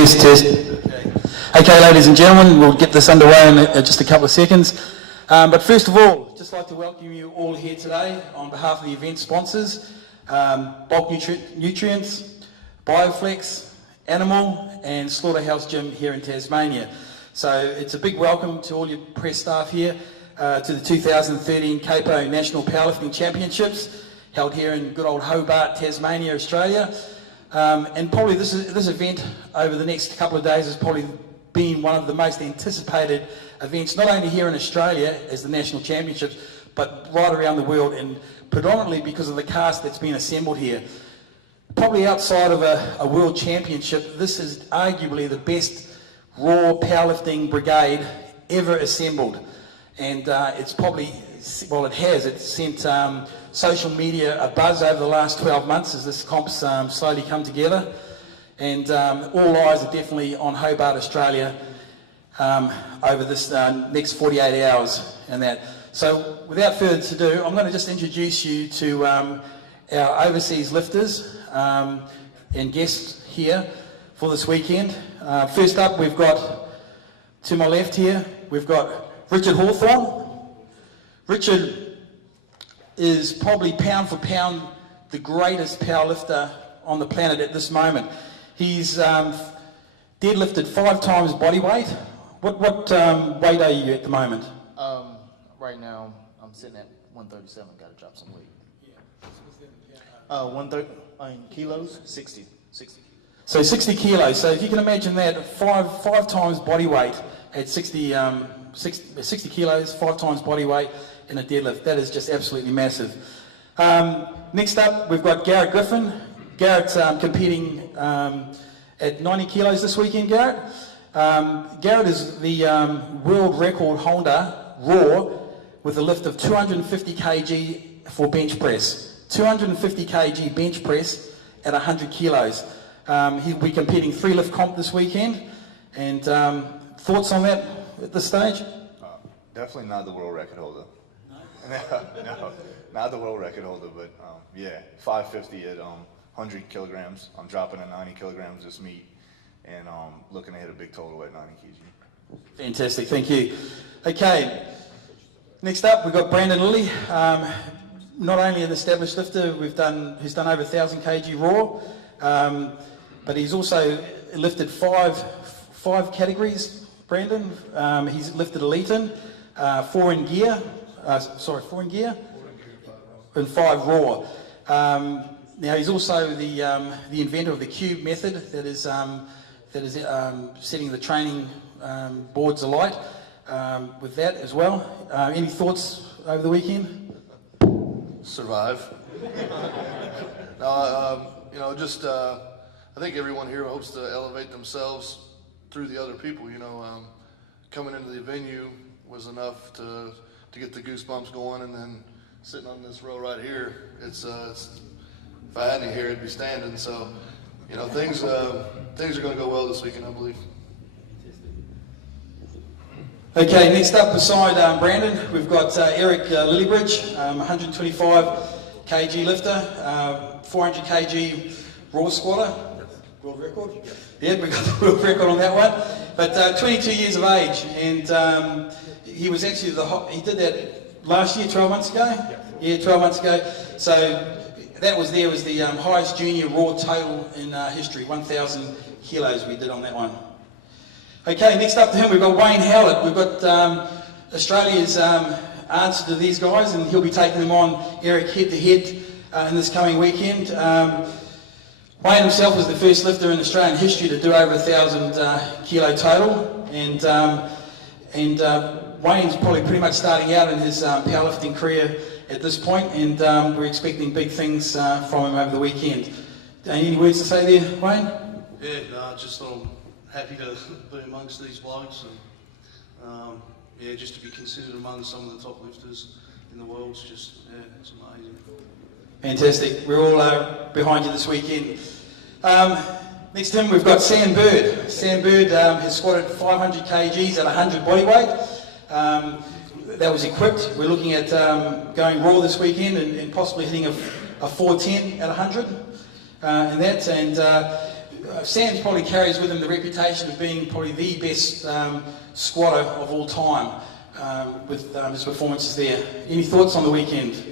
Test, test. Okay, ladies and gentlemen, we'll get this underway in just a couple of seconds. But first of all, just like to welcome you all here today on behalf of the event sponsors, Bulk Nutrients, Bioflex, Animal and Slaughterhouse Gym here in Tasmania. So it's a big welcome to all your press staff here to the 2013 CAPO National Powerlifting Championships held here in good old Hobart, Tasmania, Australia. And probably this event over the next couple of days has probably been one of the most anticipated events, not only here in Australia as the National Championships, but right around the world, and predominantly because of the cast that's been assembled here. Probably outside of a World Championship, this is arguably the best raw powerlifting brigade ever assembled. And it's probably, well, it's sent social media a buzz over the last 12 months as this comp's slowly come together. And all eyes are definitely on Hobart, Australia over this next 48 hours and that. So without further ado, I'm going to just introduce you to our overseas lifters and guests here for this weekend. First up, we've got, to my left here, we've got Richard Hawthorne. Richard is probably pound for pound the greatest powerlifter on the planet at this moment. He's deadlifted 5 times body weight. What weight are you at the moment? Right now, I'm sitting at 137. Got to drop some weight. Yeah. 130 kilos, 60. So 60 kilos. So if you can imagine that, five times body weight at 60 kilos, 5 times body weight in a deadlift. That is just absolutely massive. Next up, we've got Garrett Griffin. Garrett's competing at 90 kilos this weekend, Garrett. Garrett is the world record holder, raw, with a lift of 250 kg for bench press. 250 kg bench press at 100 kilos. He'll be competing 3 lift comp this weekend. And thoughts on that at this stage? Definitely not the world record holder. No, not the world record holder, but yeah, 550 at 100 kilograms. I'm dropping at 90 kilograms this meet, and looking to hit a big total at 90 kg. Fantastic, thank you. Okay, next up we've got Brandon Lilly. Not only an established lifter, who's done over 1,000 kg raw, but he's also lifted five categories. Brandon, he's lifted elite in, 4 in gear, and 5 raw. Now he's also the inventor of the cube method that is setting the training boards alight with that as well. Any thoughts over the weekend? Survive. I think everyone here hopes to elevate themselves through the other people. Coming into the venue was enough to get the goosebumps going, and then sitting on this row right here, it's if I had any hair, it'd be standing. So, things are going to go well this weekend, I believe. Okay, next up beside Brandon, we've got Eric Lillybridge, 125 kg lifter, 400 kg raw squatter. World record? Yeah, we got the world record on that one. But 22 years of age, and he was actually he did that last year, 12 months ago? Yeah, 12 months ago. So that was the highest junior raw total in history, 1,000 kilos we did on that one. Okay, next up to him we've got Wayne Howlett. We've got Australia's answer to these guys, and he'll be taking them on Eric head-to-head in this coming weekend. Wayne himself was the first lifter in Australian history to do over 1,000 kilo total, and Wayne's probably pretty much starting out in his powerlifting career at this point, and we're expecting big things from him over the weekend. Any words to say there, Wayne? Yeah, just happy to be amongst these blokes, and just to be considered among some of the top lifters in the world. It's amazing. Fantastic. We're all behind you this weekend. Next to him we've got Sam Bird. Sam Bird has squatted 500 kgs at 100 body weight. That was equipped. We're looking at going raw this weekend and possibly hitting a 410 at 100 and Sam's probably carries with him the reputation of being probably the best squatter of all time with his performances there. Any thoughts on the weekend?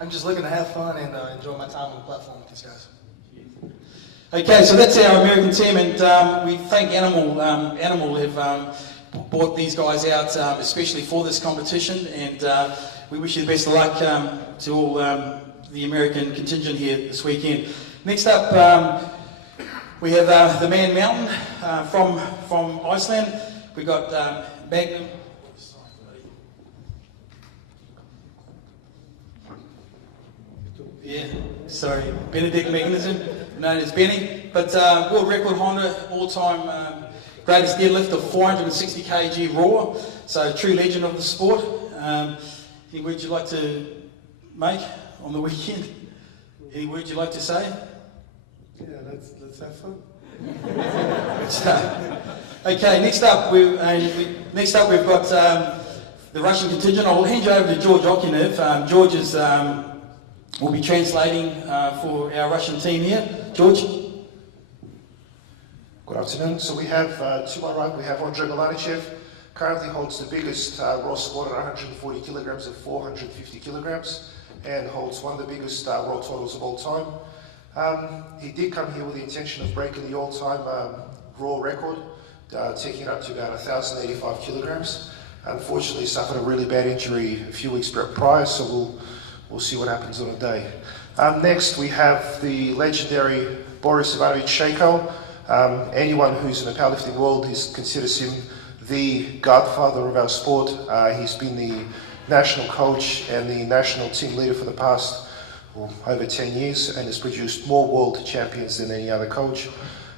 I'm just looking to have fun and enjoy my time on the platform with these guys. Okay, so that's our American team, and we thank Animal have brought these guys out especially for this competition, and we wish you the best of luck to all the American contingent here this weekend. Next up, we have the Man Mountain from Iceland. We got Magnum. Yeah, sorry, Benedict Mechanism, known as Benny. But world record Honda, all-time greatest deadlift of 460 kg raw. So true legend of the sport. Any words you'd like to make on the weekend? Any words you'd like to say? Yeah, let's have fun. Okay, next up we've got the Russian contingent. I'll hand you over to George Okunev. George will be translating for our Russian team here. George? Good afternoon. So we have, to my right, we have Andrei Milanichev. Currently holds the biggest raw squat at 140 kilograms at 450 kilograms and holds one of the biggest raw totals of all time. He did come here with the intention of breaking the all-time raw record, taking it up to about 1,085 kilograms. Unfortunately, he suffered a really bad injury a few weeks prior, so we'll see what happens on the day. Next, we have the legendary Boris Ivanovich Sheiko. Anyone who's in the powerlifting world considers him the godfather of our sport. He's been the national coach and the national team leader for the past over 10 years and has produced more world champions than any other coach.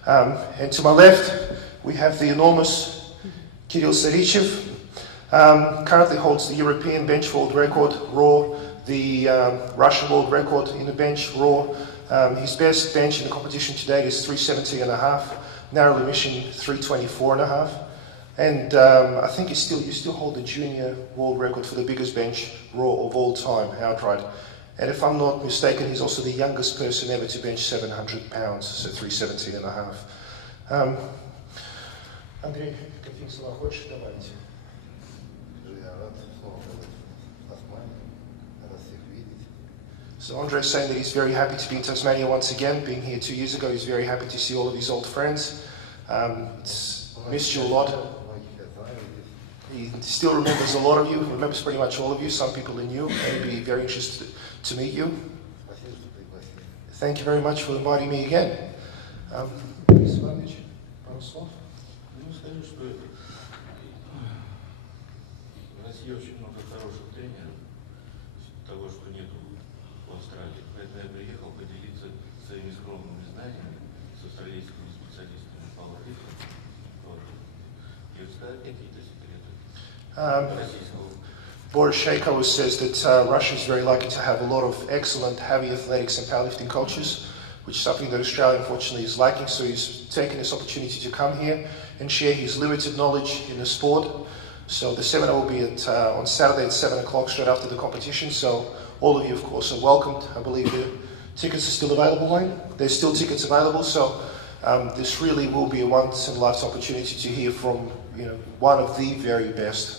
And to my left, we have the enormous Kirill Serichev. Currently holds the European bench world record raw, the Russian world record in the bench raw. His best bench in the competition to date is 370.5, narrow remission 324.5. And I think you still hold the junior world record for the biggest bench raw of all time, outright. And if I'm not mistaken, he's also the youngest person ever to bench 700 pounds, so 317.5. Андрей, какие слова хочешь добавить? So Andrei's saying that he's very happy to be in Tasmania once again. Being here 2 years ago, he's very happy to see all of his old friends. Missed you a lot. He still remembers a lot of you, remembers pretty much all of you. Some people he knew, and he'd be very interested to meet you. Thank you very much for inviting me again. России очень много хороших тренеров, того, что нету в Австралии. Поэтому я приехал поделиться своими скромными знаниями с австралийскими специалистами по лонгрифтингу и рассказать какие-то секреты российского. Boris Sheiko says that Russia is very lucky to have a lot of excellent heavy athletics and powerlifting coaches, which is something that Australia unfortunately is lacking. So he's taken this opportunity to come here and share his limited knowledge in the sport. So the seminar will be on Saturday at 7 o'clock, straight after the competition. So all of you, of course, are welcomed. I believe the tickets are still available, Wayne. There's still tickets available. So this really will be a once-in-a-lifetime opportunity to hear from one of the very best.